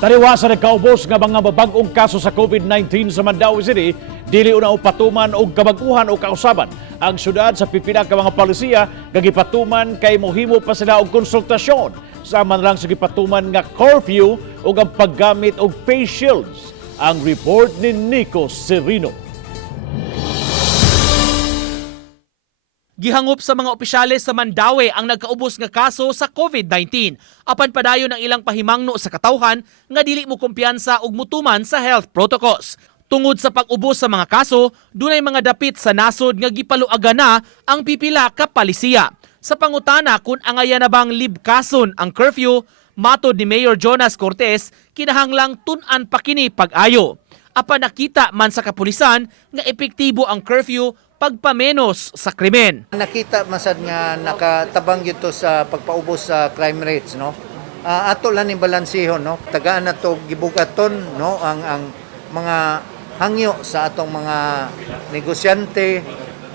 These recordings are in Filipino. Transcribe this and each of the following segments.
Taliwa sa nagkaubos nga mga mabag-ong kaso sa COVID-19 sa Mandaue City, dili una upatuman og kabaguhan o kausaban ang syudad sa pipila ka mga palisiya gagipatuman kay mohimo pa sila og konsultasyon sama na lang sa gipatuman nga curfew ug ang paggamit og face shields. Ang report ni Nico Serino. Gihangop sa mga opisyales sa Mandaue ang nagkaubos nga kaso sa COVID-19. Apan padayon ang ilang pahimangno sa katawhan nga dili mo kumpiyansa og mutuman sa health protocols. Tungod sa pag-ubos sa mga kaso, dunay mga dapit sa nasod nga gipaluagan na ang pipila ka palisiya. Sa pangutana kung angayan na bang libkason ang curfew, matod ni Mayor Jonas Cortez, kinahanglang tun-an pa kini pag-ayo. Apan nakita man sa kapulisan nga epektibo ang curfew pagpamenos sa krimen. Nakita masad nga nakatabang ito sa pagpaubos sa crime rates, no. Ato lang ni balansihon, no. Tagaan na to gibugaton, no, ang mga hangyo sa atong mga negosyante,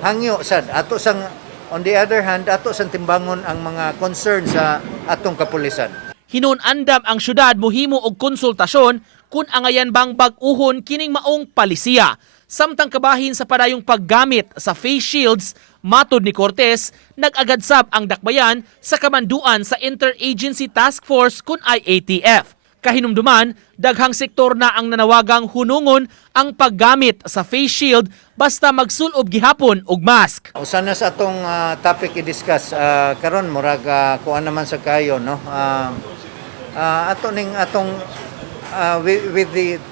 hangyo sad ato sang on the other hand ato sang timbangon ang mga concern sa atong kapulisan. Hinuon-andam ang syudad mohimo og konsultasyon kung angayan bang bag-uhon kining maong palisiya. Samtang kabahin sa padayong paggamit sa face shields, matod ni Cortez, nag-agadsab ang dakbayan sa kamanduan sa Interagency Task Force kun IATF. Kahinumduman, daghang sektor na ang nanawagang hunungon ang paggamit sa face shield basta magsulob gihapon og mask. Usa na sa atong topic i-discuss karon murag kuan naman sa kayo, no. Ato ning atong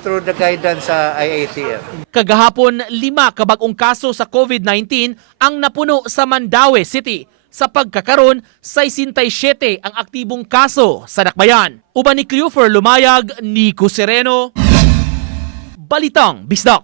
through the guidance sa IATF. Kagahapon, 5 kabag-ong kaso sa COVID-19 ang napuno sa Mandaue City. Sa pagkakaron, 67 ang aktibong kaso sa dakbayan. Uban ni Cleofer Lumayag, Nico Sereno, Balitang Bisdak.